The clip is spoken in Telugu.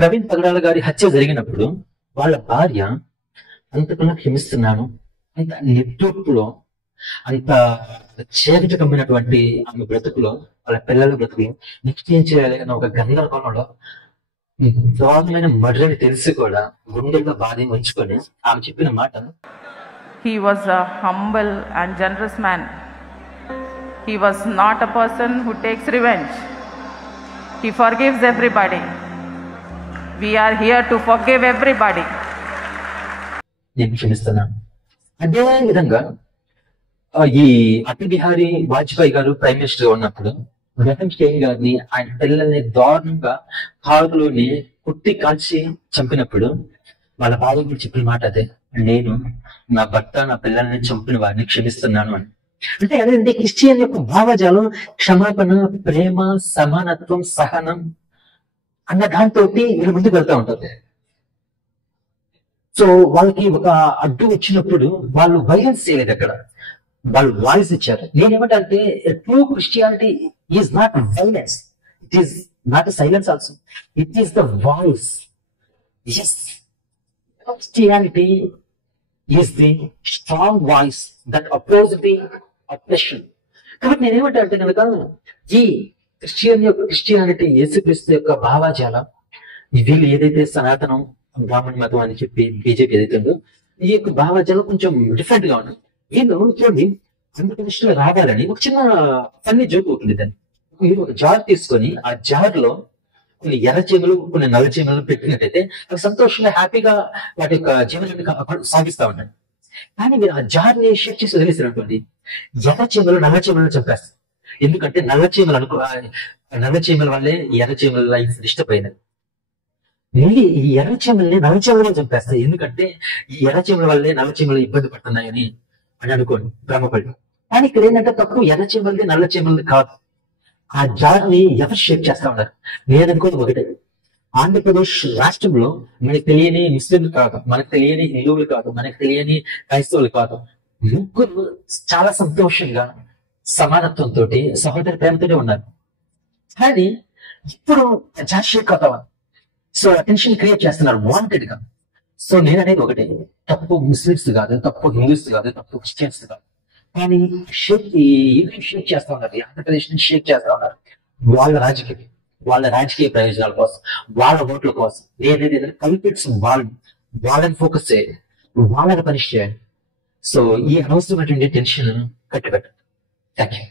ప్రవీణ్ పగడాల గారి హత్య జరిగినప్పుడు వాళ్ళ భార్య అంతకున్నా క్షమిస్తున్నాను, అంత నిట్టూర్పులో, అంత చీకటి కమ్మినటువంటి ఆమె బ్రతుకులో, వాళ్ళ పిల్లల బ్రతుకులో నిశ్చయం చేయాలి అన్న ఒక గందరగోళంలో దారుణమైన మర్డర్ తెలిసి కూడా గుండెల్లో బాధ ఉంచుకొని ఆమె చెప్పిన మాట, He was a humble and generous man. He was not a person who takes revenge. He forgives everybody. We are here to forgive everybody. నేను క్షమిస్తున్నాను. అదే విధంగా ఈ అటల్ బిహారీ వాజ్పేయి గారు ప్రైమ్ మినిస్టర్ గా ఉన్నప్పుడు రతన్ సింగ్ గారిని, ఆయన పిల్లల్ని దారుణంగా కారులోని కుట్టి కాల్చి చంపినప్పుడు వాళ్ళ భార్య కూడా చెప్పిన మాట అదే, నేను నా భర్త నా పిల్లల్ని చంపిన వారిని క్షమిస్తున్నాను అని. అంటే అదేంటి క్రిస్టియన్ యొక్క భావజాలం క్షమాపణ, ప్రేమ, సమానత్వం, సహనం అన్న దాంతో వీళ్ళు ముందుకు వెళ్తా ఉంటారు. సో వాళ్ళకి ఒక అడ్డు వచ్చినప్పుడు వాళ్ళు వైలెన్స్ చేయలేదు, అక్కడ వాళ్ళు వాయిస్ ఇచ్చారు. నేనేమంటే true Christianity is not violence, it is not silence also, it is the voice. Yes, Christianity is the strong voice that oppose the oppression. కాబట్టి నేనేమంటే కనుక ఈ క్రిస్టియానిటీ, యేసుక్రీస్తు యొక్క భావజాలం, వీళ్ళు ఏదైతే సనాతనం బ్రాహ్మణ మతం అని చెప్పి బీజేపీ ఏదైతే ఉందో, ఈ యొక్క భావజాలం కొంచెం డిఫరెంట్ గా ఉంది. వీళ్ళు చూడండి, ఆంధ్రప్రదేశ్ లో రావాలని ఒక చిన్న ఫన్నీ జోక్ అవుతుంది. దాన్ని మీరు ఒక జార్ తీసుకొని ఆ జార్ లో కొన్ని ఎర్ర చీమలు, కొన్ని నల్ల చీమలు పెట్టినట్టయితే అవి సంతోషంగా హ్యాపీగా వాటి యొక్క జీవనాన్ని సాగిస్తూ ఉంటాయి. కానీ మీరు ఆ జార్ ని షిఫ్ట్ చేసి వదిలేసినటువంటి ఎర్ర చీమలు నల్ల చీమలను చంపేస్తాయి. ఎందుకంటే నల్ల చీమల వల్లే ఎర్ర చీమల ఇష్టపోయినది. మళ్ళీ ఈ ఎర్ర చీమల్ని నల్ల చీమలను చంపేస్తాయి, ఎందుకంటే ఈ ఎర్ర చీమల వల్లే నల్ల చీమలు ఇబ్బంది పడుతున్నాయని అనుకోండి, భ్రమపడి. కానీ ఇక్కడ ఏంటంటే తప్పు ఎర్ర చీమలది నల్ల చీమలది కాదు. ఆ జార్ని ఎవరు షేప్ చేస్తా ఉన్నారు? నేను అనుకోని ఒకటే, ఆంధ్రప్రదేశ్ రాష్ట్రంలో మనకు తెలియని ముస్లింలు కాదు, మనకు తెలియని హిందువులు కాదు, మనకు తెలియని క్రైస్తవులు కాదు, ముగ్గురు చాలా సంతోషంగా సమానత్వంతో సహోదర ప్రేమతోనే ఉన్నారు. కానీ ఇప్పుడు జార్ షేక్ అవుతావా? సో అటెన్షన్ క్రియేట్ చేస్తున్నారు వాంటెడ్ గా. సో నేను అనేది ఒకటే, తప్పు ముస్లిమ్స్ కాదు, తప్పు హిందూస్ కాదు, తప్పు క్రిస్టియన్స్ కాదు, కానీ షేక్ చేస్తా ఉన్నారు, ఆంధ్రప్రదేశ్ ని షేక్ చేస్తా ఉన్నారు వాళ్ళ రాజకీయ ప్రయోజనాల కోసం, వాళ్ళ ఓట్ల కోసం. నేనేది కల్పిట్స్ వాళ్ళని ఫోకస్ చేయాలి, వాళ్ళని పనిష్ చేయాలి. సో ఈ అనవసరమైనటువంటి టెన్షన్ కట్టుబెట్టాలి. Thank you.